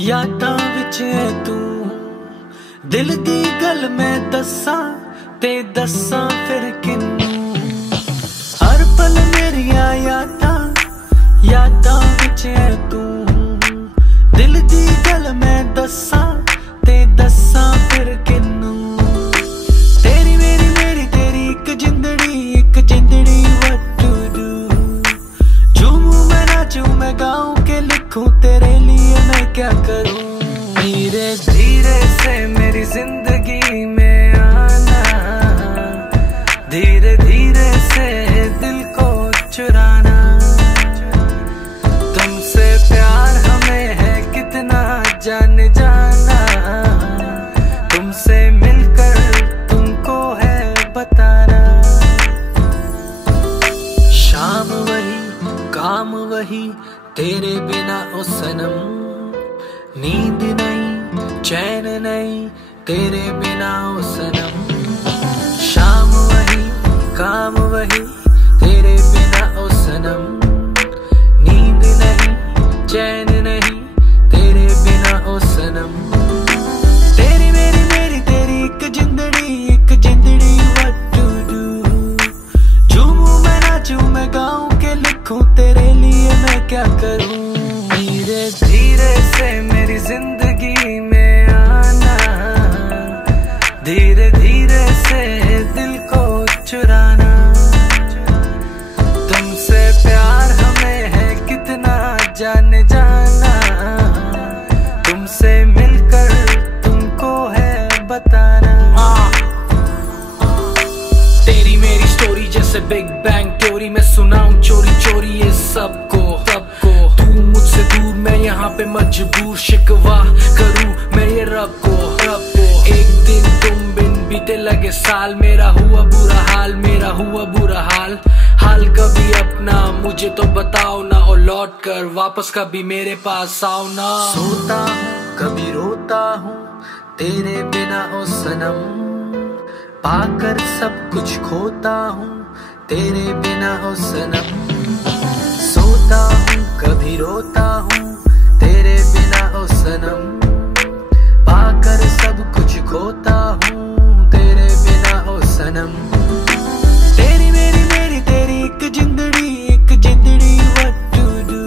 यादां विच है तू दिल दी गल मैं दस्सां ते दस्सां फिर किन्नू। हर पल मेरिया यादां विच है तू दिल दी गल मैं दस्सां ते दस्सां फिर किन्नू। तेरी मेरी तेरी एक जिंदड़ी what to do। झूमूं मैं नाचूं मैं गाऊं के लिखूं तेरे लिए मैं क्या करूं। धीरे धीरे से मेरी जिंदगी में आना, धीरे धीरे से दिल को चुराना। तुमसे प्यार हमें है कितना जान जाना, तुमसे मिलकर तुमको है बताना। शाम वही काम वही तेरे बिना ओ सनम, नींद नहीं चैन नहीं तेरे बिना ओ सनम। शाम वही काम वही तेरे बिना ओ सनम, नींद नहीं चैन नहीं तेरे बिना ओ सनम। तेरी मेरी तेरी एक जिंदड़ी what to do। झूमूं मैं नाचूं मैं गाऊं के लिखूं तेरे लिए मैं क्या करूं। धीरे धीरे से मेरी जिंदगी में आना, धीरे धीरे से दिल को चुराना। तुमसे प्यार हमें है कितना जान जाना, तुमसे मिलकर तुमको है बताना। तेरी मेरी स्टोरी जैसे बिग बैंग थ्योरी, मैं सुनाऊं चोरी चोरी ये सबको। तू मुझसे दूर मैं यहाँ पे मजबूर, शिकवा करूं मैं ये रब को। एक दिन तुम बिन बीते लगे साल, मेरा हुआ बुरा हाल। हाल कभी अपना मुझे तो बताओ ना, और लौट कर वापस कभी मेरे पास आओ ना। सोता हूँ कभी रोता हूँ तेरे बिना ओ सनम, पाकर सब कुछ खोता हूँ तेरे बिना ओ सनम। सोता हूँ कभी रोता हूँ तेरे बिना ओ सनम, पाकर सब कुछ खोता हूँ तेरे बिना ओ सनम। तेरी मेरी तेरी एक जिंदड़ी what to do।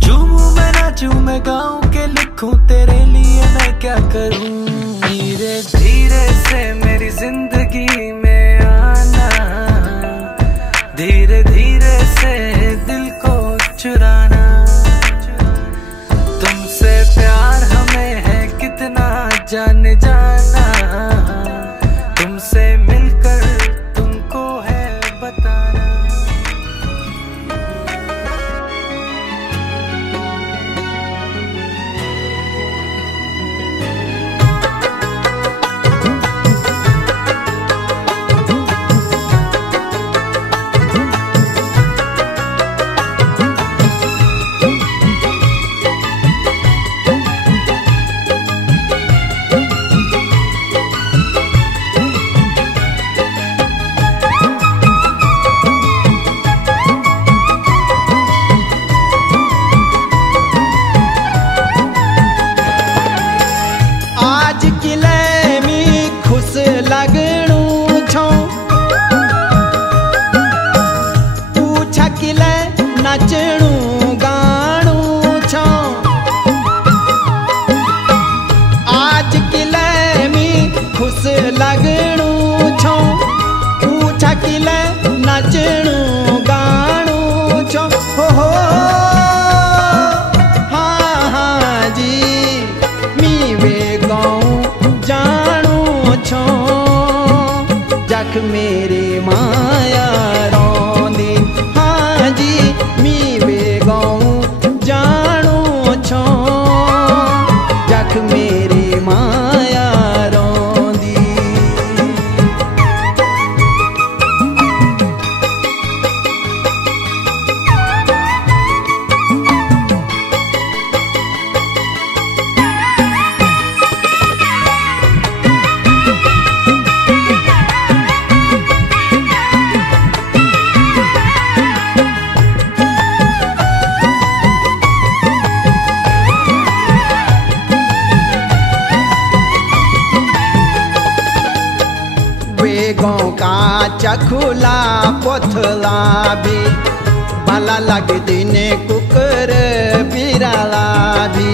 झूमूं मैं नाचूं मैं गाऊं के लिखूं तेरे लिए मैं क्या करूं। धीरे धीरे से मेरी जिंदगी में आना, धीरे धीरे से दिल को चुराना। तुमसे प्यार हमें है कितना जान जाना, तुमसे मिलकर तुमको है बताना। मेरे माया रोंदी हाँ जी मी वे गाऊं जानो छो, जख मेरे माया रोंदी। चखुला पोथला भी भला लग दिने कुकर बिराला भी।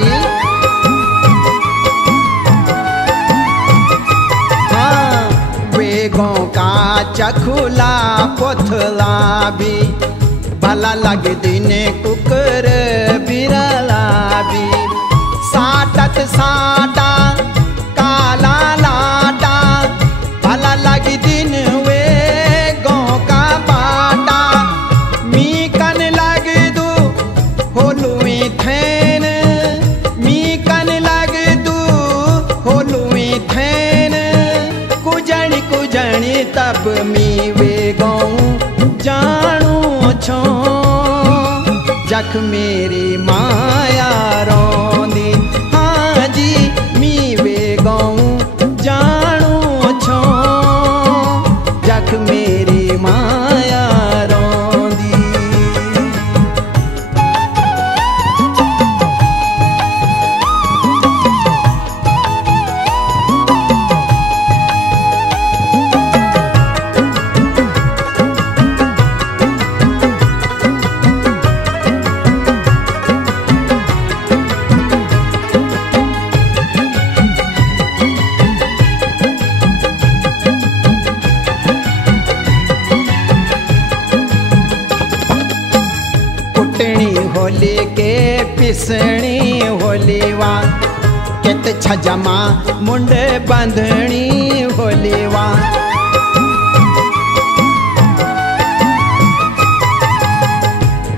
हाँ वेगों का चखुला पोथला भी भला लग दिने कुकर बिराला भी। साटत साटा काला लाटा भला लग दिन वे गो का बाटा। मी कन लग दू होलुई थैन मी कन लग दू होलुई थैन। कुजणी कुजणी तब मी वे गो जानू छो जख मेरी माया रोंदी। हाँ जी मी वे गो जानू छो जख मेरी माया रोंदी। होली के पिसणी होलीवा कित छजमा मुंड बंधनी होलीवा।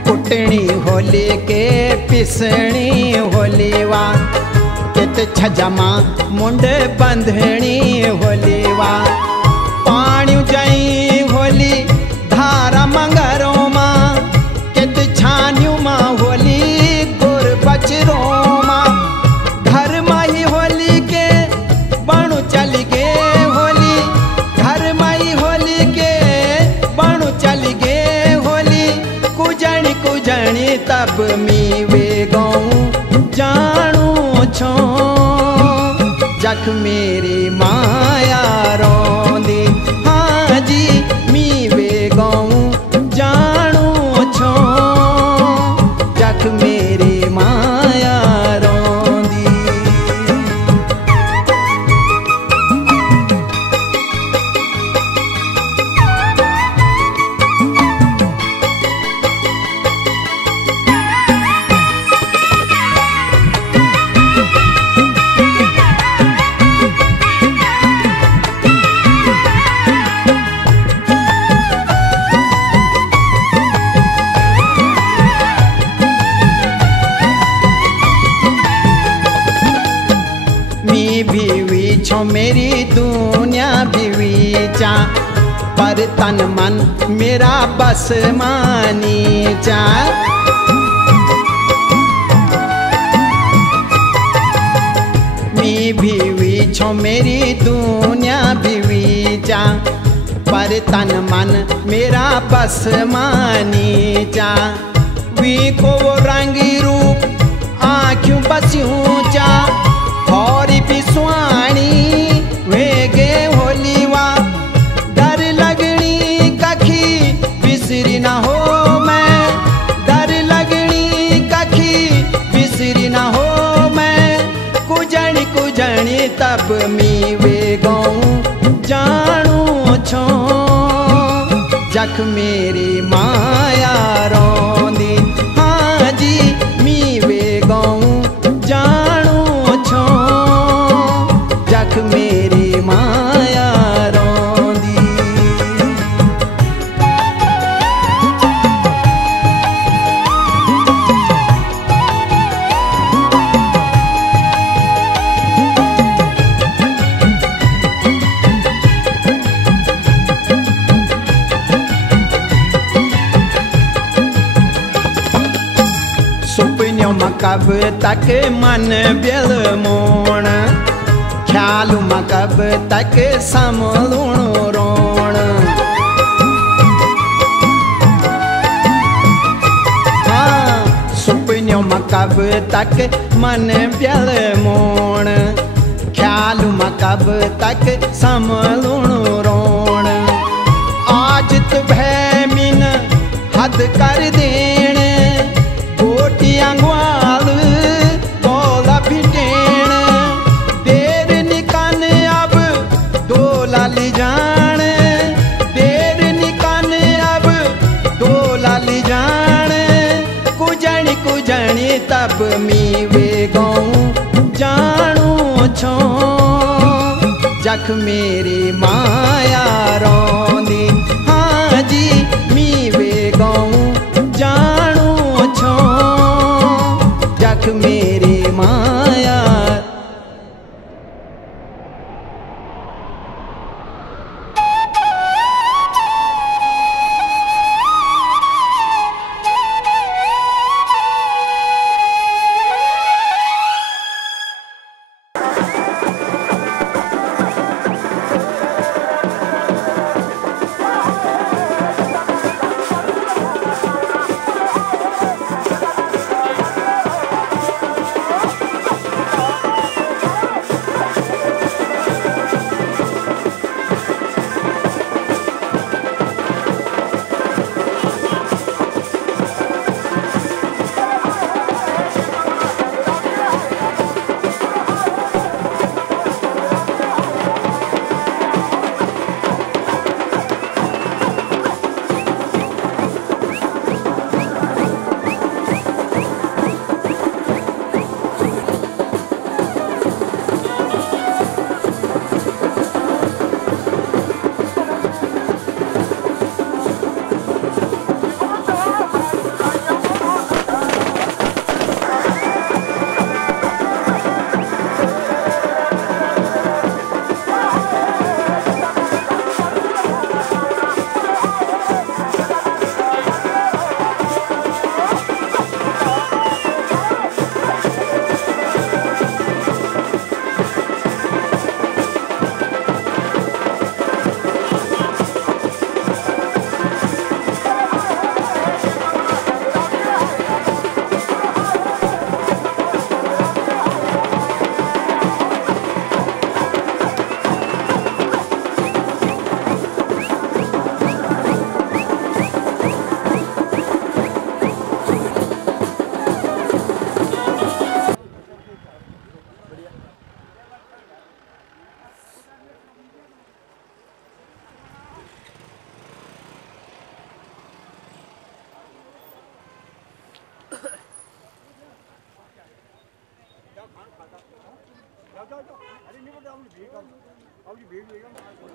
कुटनी होली के पिसणी होलीवा कित छजमा मुंड बंधनी होलीवा। पानी जई होली धारा मंगरों मां कित छान्यू मां होली गुर बचरो मां। घर माई होली के बणु चल गे होली घर माई होली के बणु चल गे होली। कुजणी कुजणी तब मी वे गो जानू छो जख मेरी माया रोंदी। हाँ जी मी वे गो जानू छो जख मेरी माया रोंदी। बीवी छो मेरी दुनिया बीवी चा पर तन मन मेरा बस मानी चा। मी बीवी छो मेरी दुनिया बीवी चा पर तन मन मेरा बस मानी चा। वी को रंगी रूप आँखों बसियूं चा और बिस्वाणी वेगे होलीवा। डर लगनी कखी बिसरी न हो मैं डर लगनी कखी बिसरी न हो मैं। कुजणी कुजणी तब मी वे गो जानू छो जख मेरी माया रोंदी। हाँ जी मी वे गो जानू छो जख मेरी माया रोंदी। सुपन्यों में कब तक मन बेल मोण ख्यालू में कब तक संभलूं रोण। हाँ सुपन्यों में कब तक मन बेल मोण ख्यालू में कब तक संभलूं रोण। आज हद कर देण गोटियां ग्वाल तोला फिटेण देर निकान अब दोला ले जान देर निकान अब दोला ले जान कुजणी तब मीवे गाऊं जानू छो जख मेरी माया रोंदी हाँ जी मीवे गाऊं जानू छो जख मेरी माया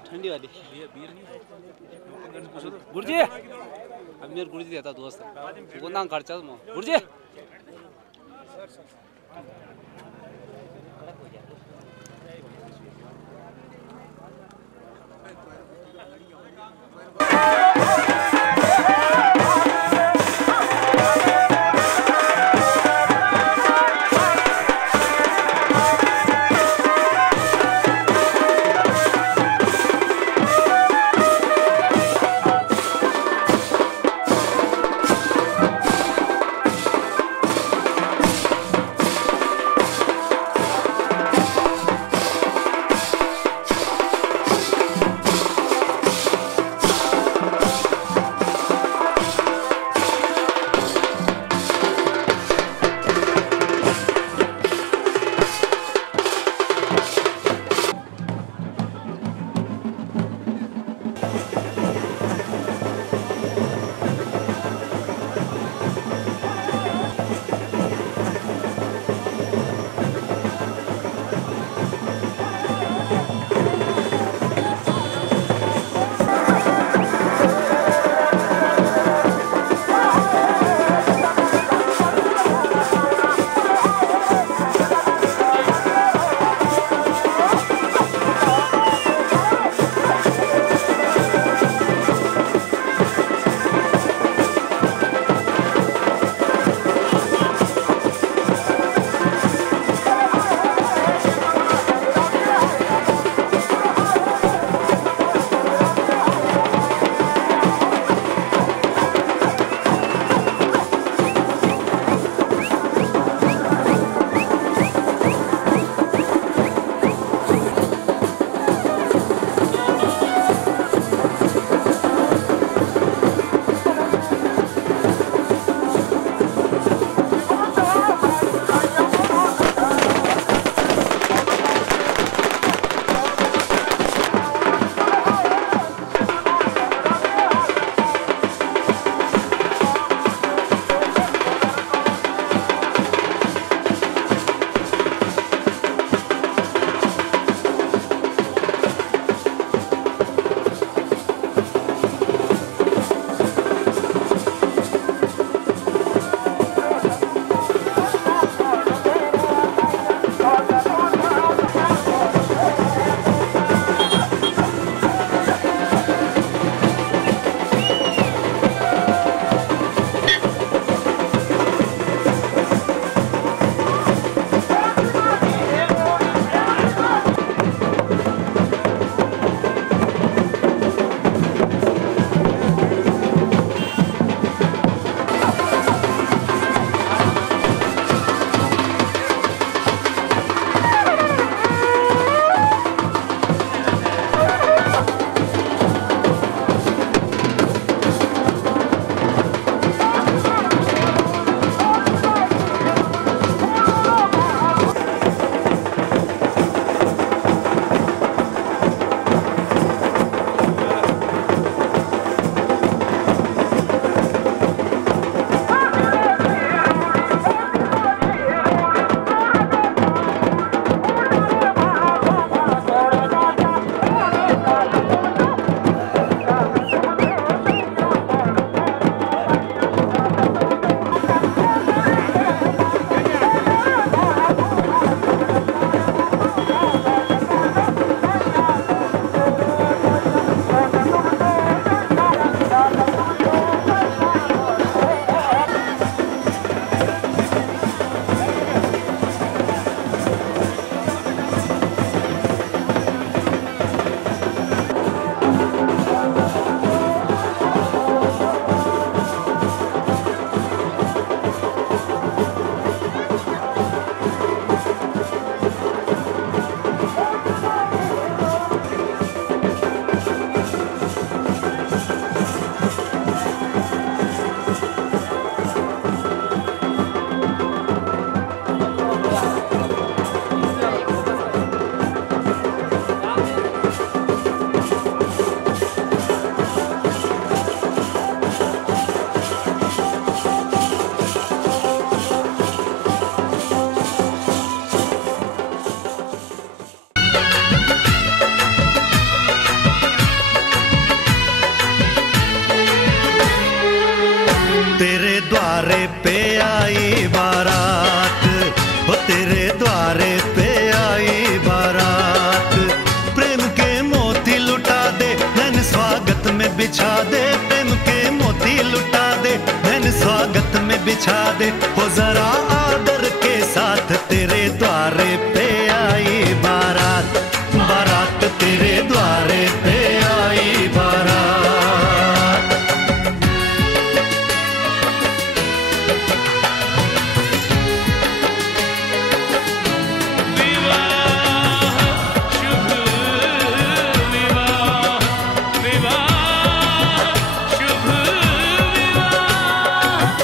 ठंडी वाली गुरुजी अब मेरे गुरुजी देता दोस्त वो ना खर्चा गुरुजी बिछा दे, हो जरा आदर के साथ तेरे द्वारे पे आई बारात, बारात तेरे द्वारे पे आई बारात।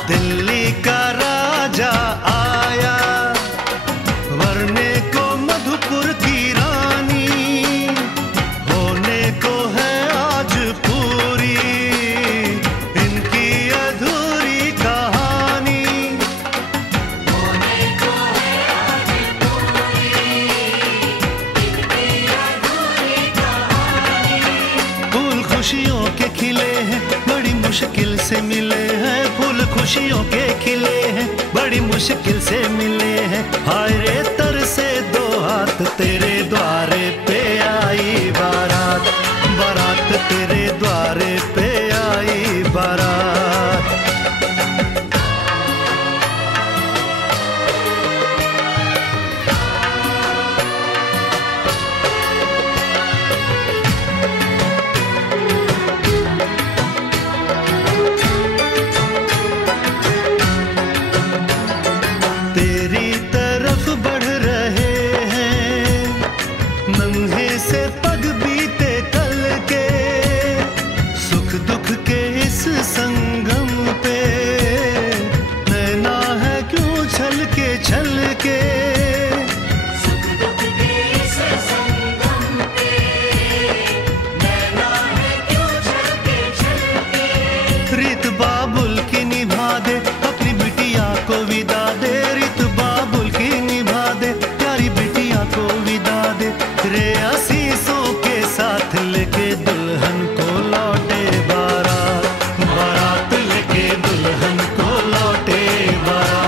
दिल्ली का राजा आया, वरने को मधुपुर की रानी, होने को है आज पूरी इनकी अधूरी कहानी, होने को है आज पूरी इनकी अधूरी कहानी। फूल खुशियों के खिले हैं, बड़ी मुश्किल से मिले हैं, फूल खुशियों के खिले हैं, बड़ी मुश्किल से मिले हैं। हाय रे तर से दो हाथ तेरे द्वारे पे आई बारात, बारात तेरे द्वारे पे आई बारात। तेरी तरफ बढ़ रहे हैं नन्हे से पग बीते कल के, सुख दुख के इस संगम पे नैना है क्यों छलके छलके, सुख दुख के इस संगम पे नैना है क्यों छलके छलके। रीत बाबुल की निभा दे, अपनी बिटिया को विदा दे, रीत बाबुल की निभा दे, प्यारी बिटिया को विदा दे, रे आशीषों के साथ लेके दुल्हन को लौटे बारात, बारात लेके दुल्हन को लौटे बारात।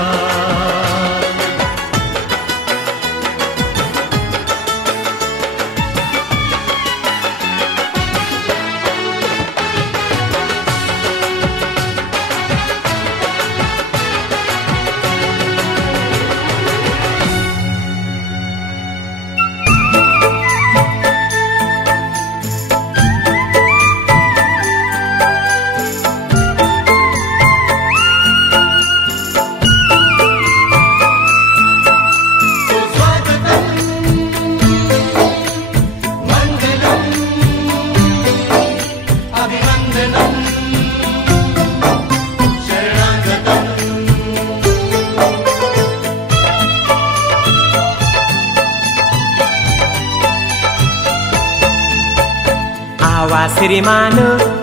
आवा श्रीमान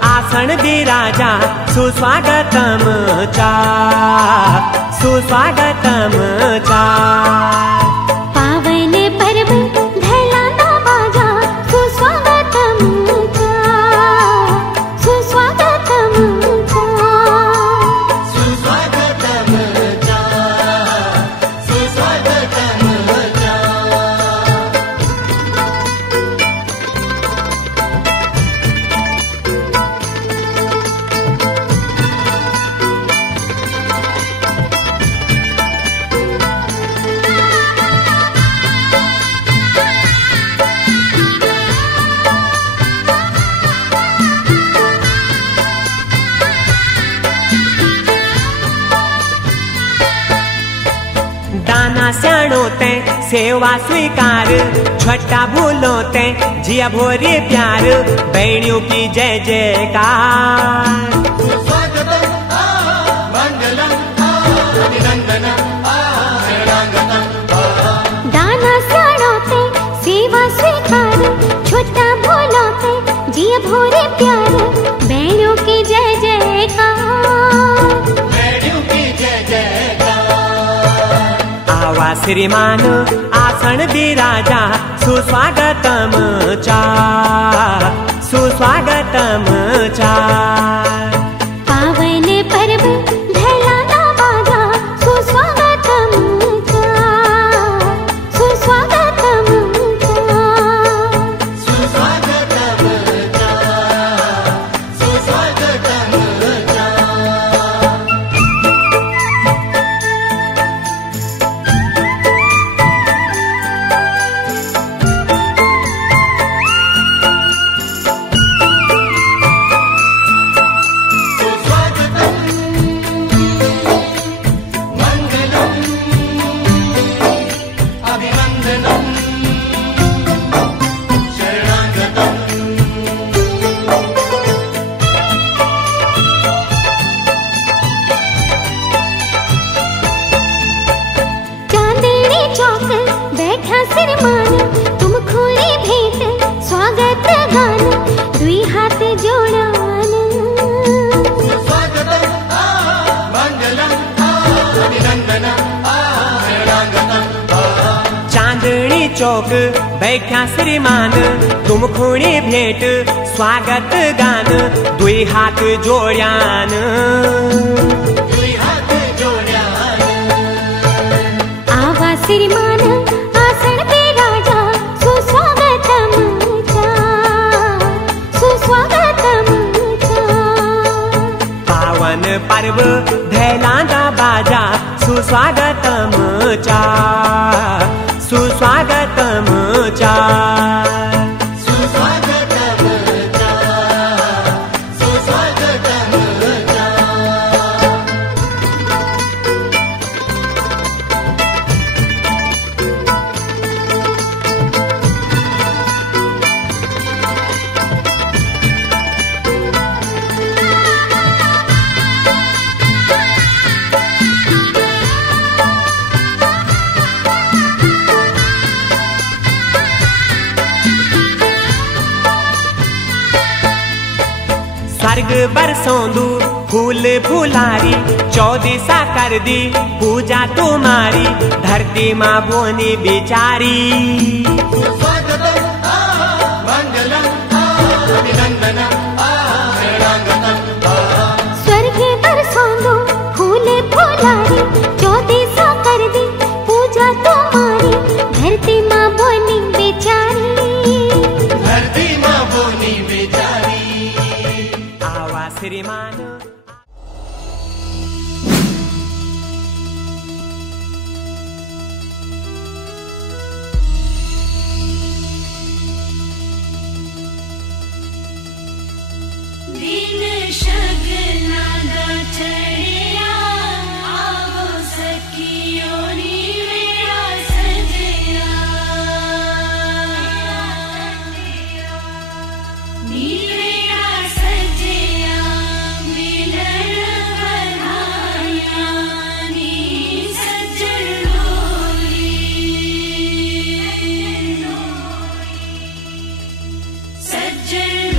आसन बिराजा, सुस्वागतम चा, सुस्वागतम चा। पावन पर्व धैलाना बाजा, सुस्वागतम चा, सुस्वागतम चा, सुस्वागतम चा, सुस्वागतम चा। दाना स्याणो ते सेवा स्वीकार, छठा भूलो ते जिया भोरे प्यार, बहनियों की जय जयकार। दाना स्याणो ते सेवा स्वीकार, छोटा भोलो ते जिया भोरे प्यार, बहनों की जय जयकार, बहनों की जय जयकार। आवा श्रीमान आसन बिराजा, सुस्वागतम चा, सुस्वागतम चा। पावन पर्व धैलाना बाजा, सुस्वागतम चा, सुस्वागतम चा, सुस्वागतम चा, सुस्वागतम चा। चांदनी चौक बैठा श्रीमान तुम खूणी भेंट स्वागत गान दुई हाथ जोड़्यान आवा श्रीमान आसन पे राजा सुस्वागतम चा सुस्वागतम चा पावन पर्व धैलांदा बाजा सुस्वागतम चा सुस्वागतम चा स्वर्ग बरसोंदू फूल फुलारी चौदिसा कर दी पूजा तुम्हारी धरती माँ बोनी बिचारी स्वर्ग बरसोंदू फूल फुलारी चौदिसा कर दी पूजा तुम्हारी धरती माँ बोनी बेचारी धरती माँ बोनी बेचारी आवा श्रीमान दिन शगना दा चढ़िया आवो सखियो नी मेरा सजया नी मेरा सजया मिलन बधाया नी सजन डोली सजन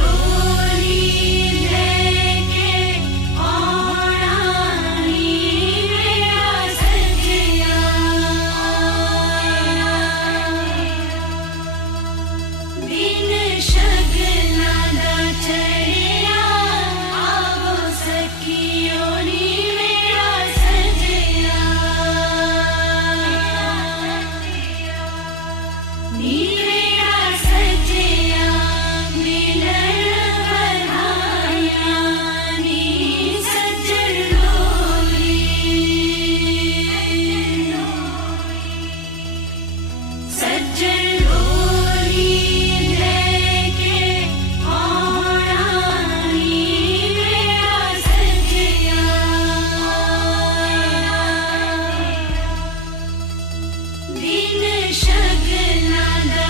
दिन शगना दा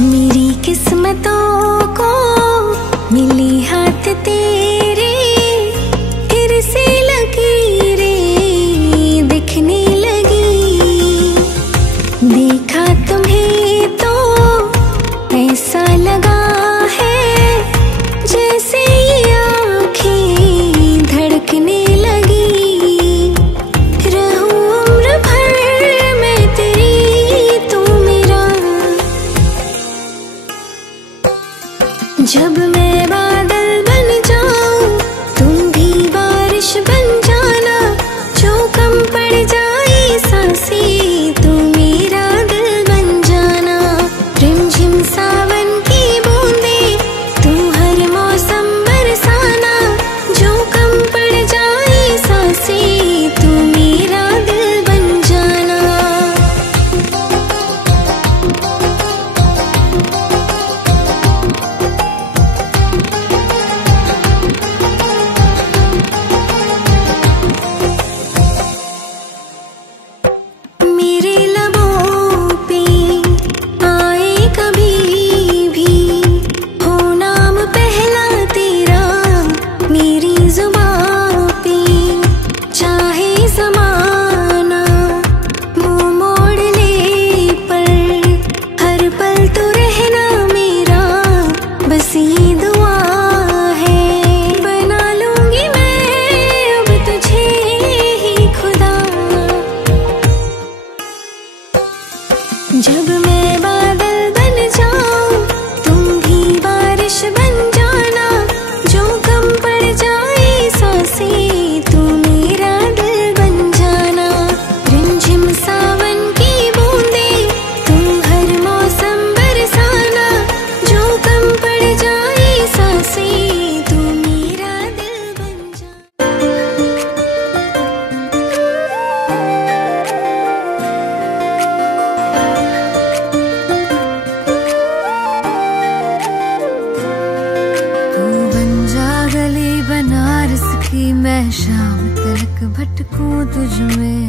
मेरी किस्मतों को मिली हाथ तेरे, फिर से लकीरें दिखने लगी। देखा तुम्हें तो ऐसा लगा है जैसे ये आँखें धड़कने लगी। रहूं उम्र भर मैं तेरी, तू मेरा। जब मैं बादल बन जाऊं तुम भी बारिश बन जाना, जो कम पड़ जाए सांसें तू मेरा दिल बन जाना। रिमझिम सावन की बूंदें तू हर मौसम बरसाना, जो कम पड़ जाए सांसें तू मेरा दिल बन जाना। मेरे लबों पे आए कभी भी हो नाम पहला तेरा, मेरी जुबां पे चाहे ज़माना मुंह मोड़ ले, पर हर पल तो रहना मेरा, बस ये दुआ है। बना लूंगी मैं अब तुझे ही खुदा। जब मैं बादल बन जाऊं तुम भी बारिश बन जाना, जो कम पड़ जाए सांसें तू मेरा दिल बन जाना। रिमझिम सावन की बूंदें तू हर मौसम बरसाना, जो कम पड़ जाए सांसें तू मेरा दिल बन जाना। तू बन जा गली बनारस की, मैं शाम तक भटकूं तुझ में।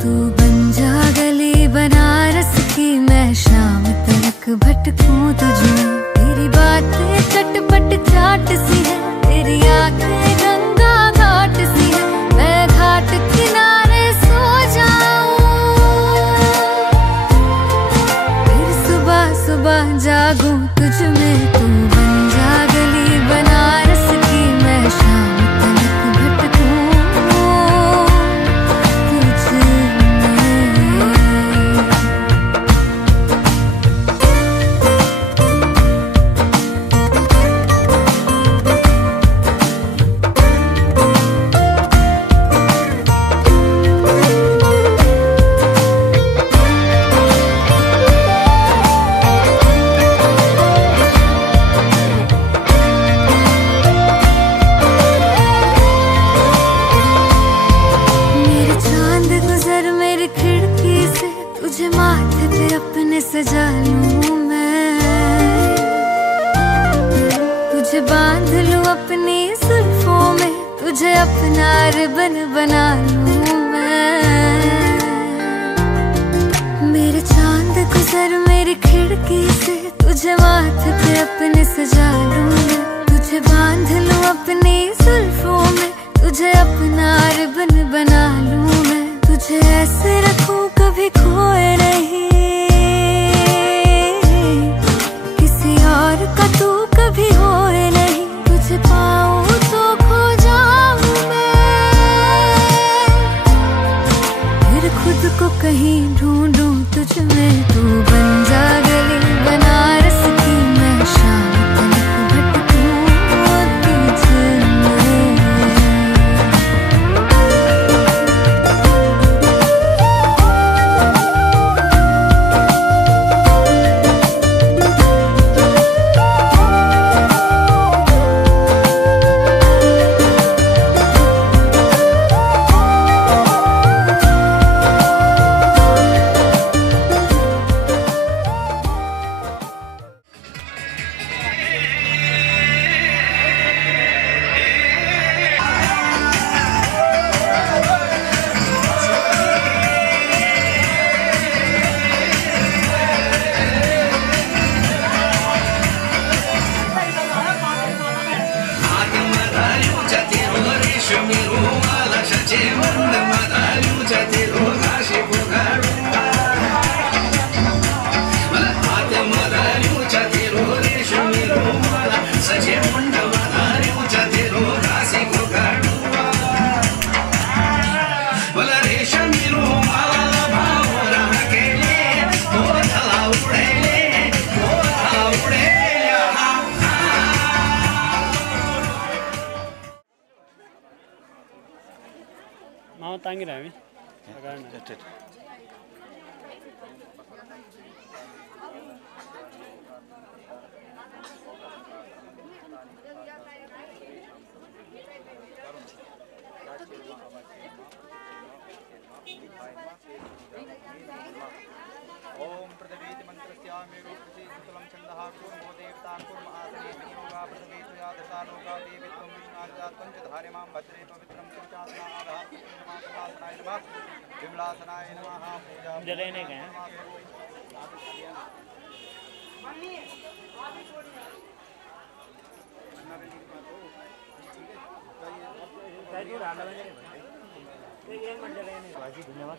तू बन जा गली बनारस की, मैं शाम तक भटकूं तुझ में। तेरी बातें चटपट चाट सी है, तेरी आंखें गंगा घाट सी है, मैं घाट किनारे सो जाऊं, फिर सुबह सुबह जागूं तुझ में। तू बन जा गली बनारस की, मैं शाम तक भटकूं तुझ में। मेरे चांद गुजर मेरी खिड़की से, तुझे माथे पे अपने सजा लूं मैं। तुझे बांध लूं अपनी जुल्फों में, तुझे अपना रिबन बना लूं मैं। मेरे चांद गुजर मेरी खिड़की से, तुझे माथे पे अपने सजा लूं मैं। तुझे बांध लूं अपनी जुल्फों में, तुझे अपना रिबन बना लूं मैं। तुझे ऐसे रखूं कभी खोए नहीं, किसी और का तू कभी होए नहीं। तुझे पाऊं तो खो जाऊं मैं, फिर खुद को कहीं ढूंढूं तुझ में। तू बन जा गली बनारस की, मैं शाम तक भटकूं तुझ में। टांगी रहा है अगर ओम पृथ्वीति मंत्रस्यामि रूपसी सुतलं छन्दः कुर्मो देवतां कुर्म आसने विनियोगा पृथ्वी तुया दशालोका देवी त्वं विनाजातं च धार्यमां भद्रे पवित्रं कुचासनाः विमलासनाय नमः विमलासनाय नमः पूजा जलेने गए धन्यवाद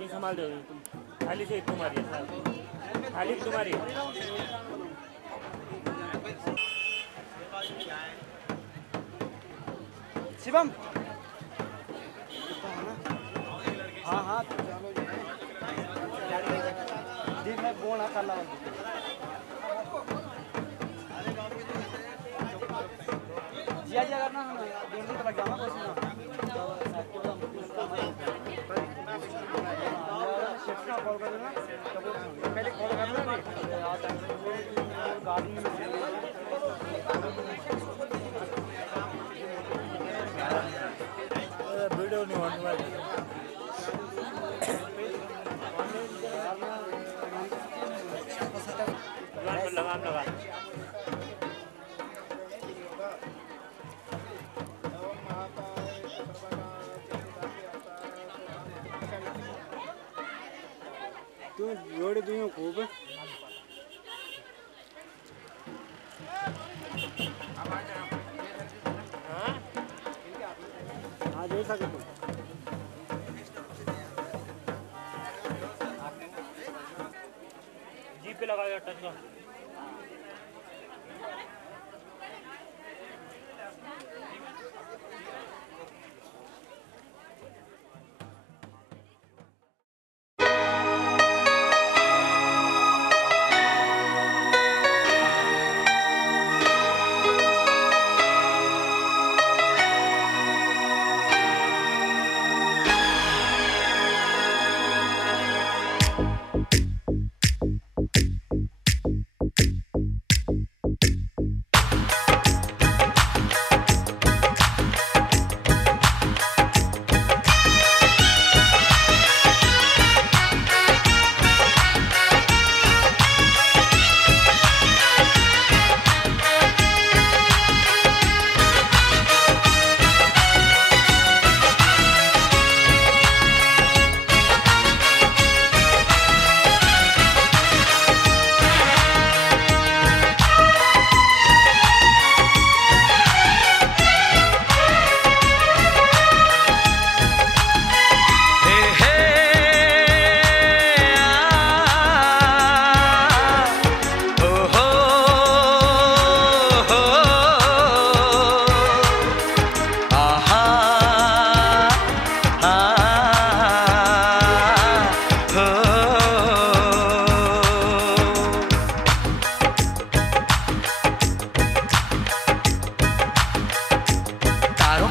ये संभाल दो तुम खाली से तुम्हारी खाली तुम्हारी शिवम हाँ हाँ जी मैं बोला कर ला जिया जिया करना दिन तो लग जाना कुछ ना कॉल कर देना पहले कॉल करना गाड़ी वीडियो नहीं होने वाली लगा तू जोड़ दूँ खूब हाँ दे सकते तुम जी पे लगा टच का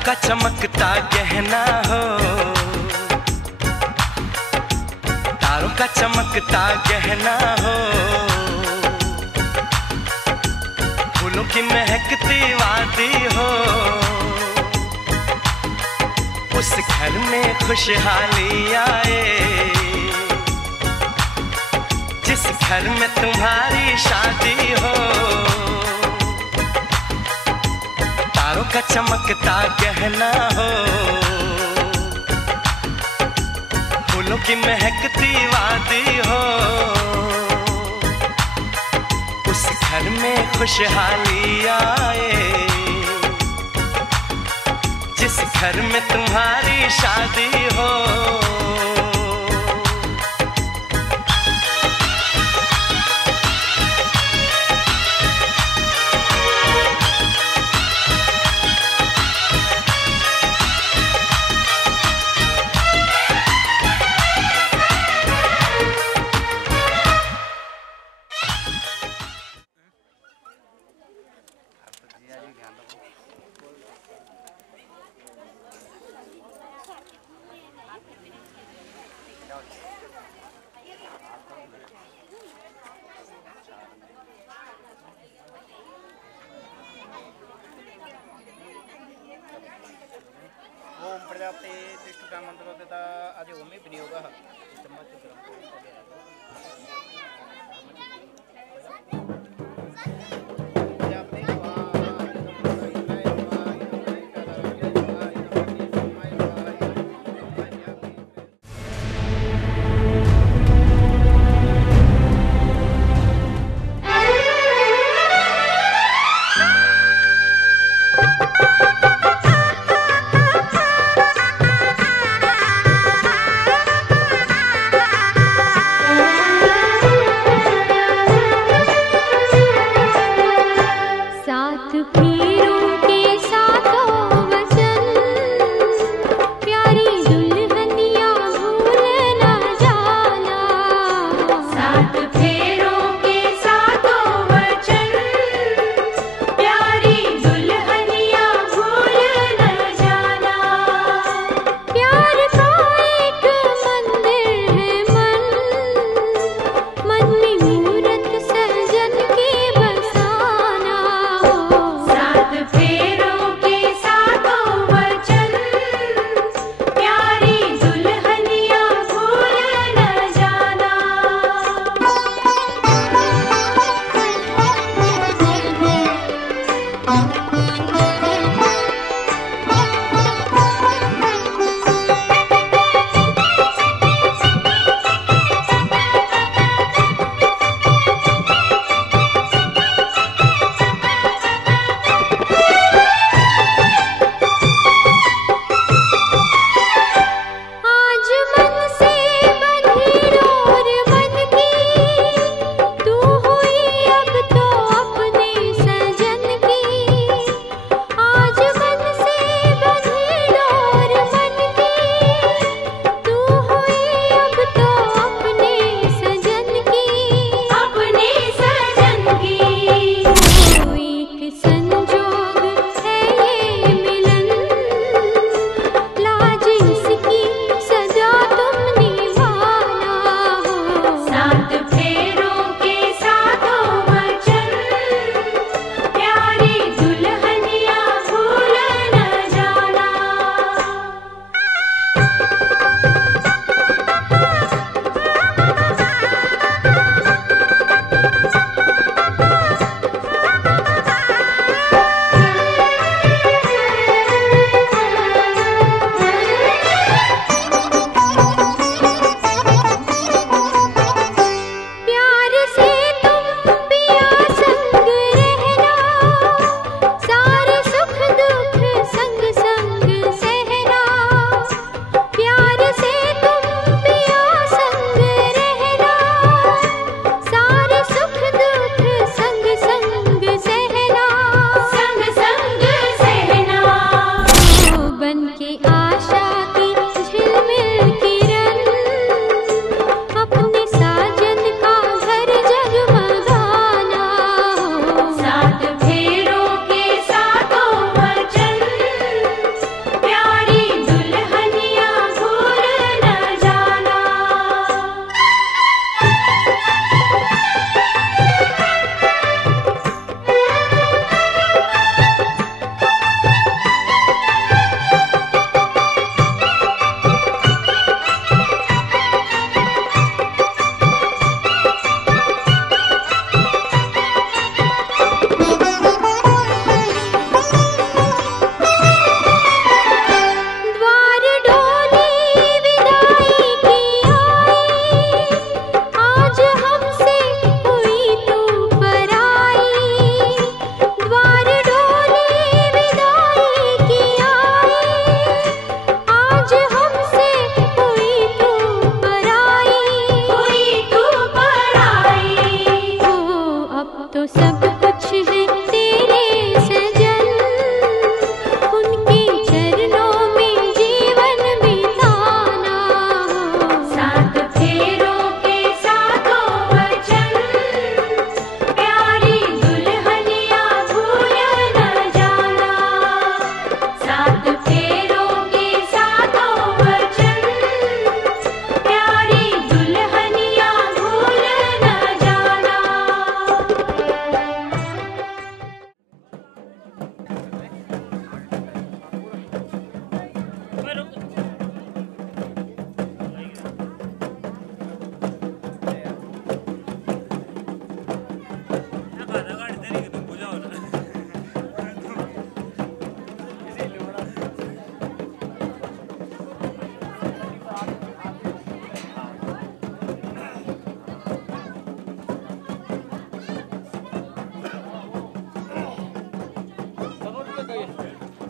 का चमकता गहना हो, तारों का चमकता गहना हो, फूलों की महकती वादी हो, उस घर में खुशहाली आए जिस घर में तुम्हारी शादी हो। तारों का चमकता गहना हो, फूलों की महकती वादी हो, उस घर में खुशहाली आए जिस घर में तुम्हारी शादी हो। का मंत्र देता आदि ओमी विनियोगः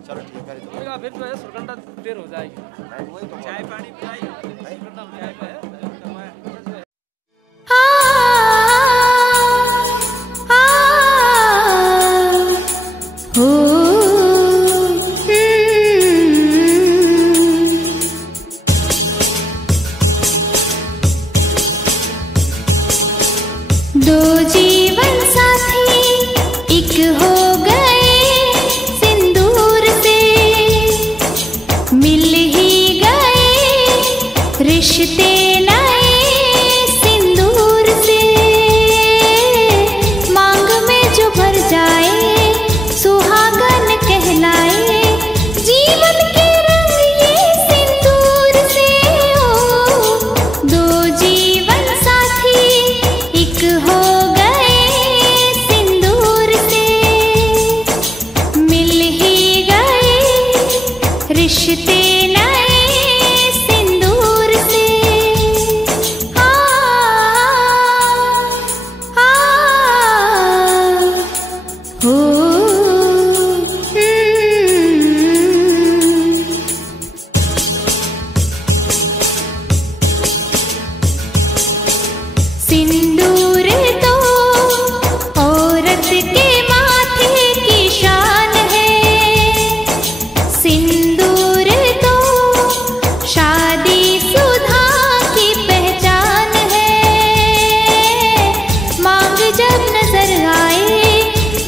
चलो ठीक है फिर जो है सुरकंडा देर हो जाएगी। वही तो चाय पानी पिलाई सुरकंडा चाय पे है दो जीवन साथी एक हो गए सिंदूर से, मिल ही गए रिश्ते नए सिंदूर से। मांग में जो भर जाए सुहागन कहलाए, जीवन के रंग ये सिंदूर से। ओ दो जीवन साथी एक हो गए सिंदूर से, मिल ही गए रिश्ते नए सिंदूर से। आ, आ, हो, सिंदूर तो औरत के माथे की शान है, सिंदूर तो शादी सुधा की पहचान है। मांग जब नजर आए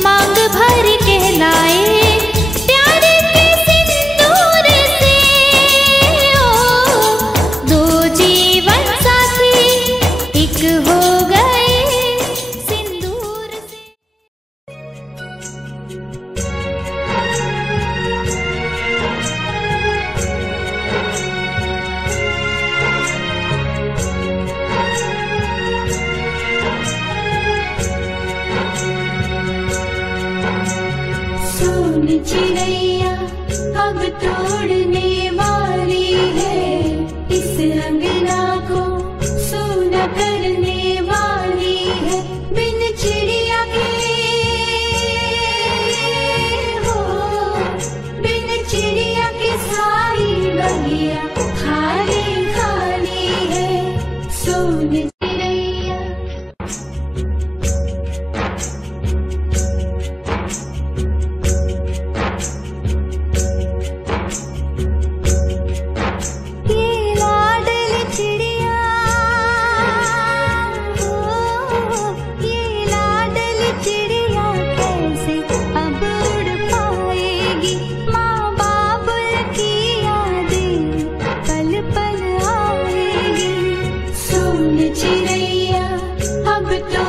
मांग भर कहलाए, प्यार के सिंदूर से। ओ दो जीवन साथी एक हो गए सिंदूर से। सोन चिड़ैया अब तोड़ने वाली है, इस अंगना को सोना करने वाली है। बिन चिड़िया के हो, बिन चिड़िया के सारी बगिया खाली खाली है। सोन चिड़ैया ये लाडली चिड़िया हो, ये लाडली चिड़िया कैसे अब उड़ पाएगी। माँ बाबुल की यादें पल पल आएगी। सोन चिड़ैया अब तो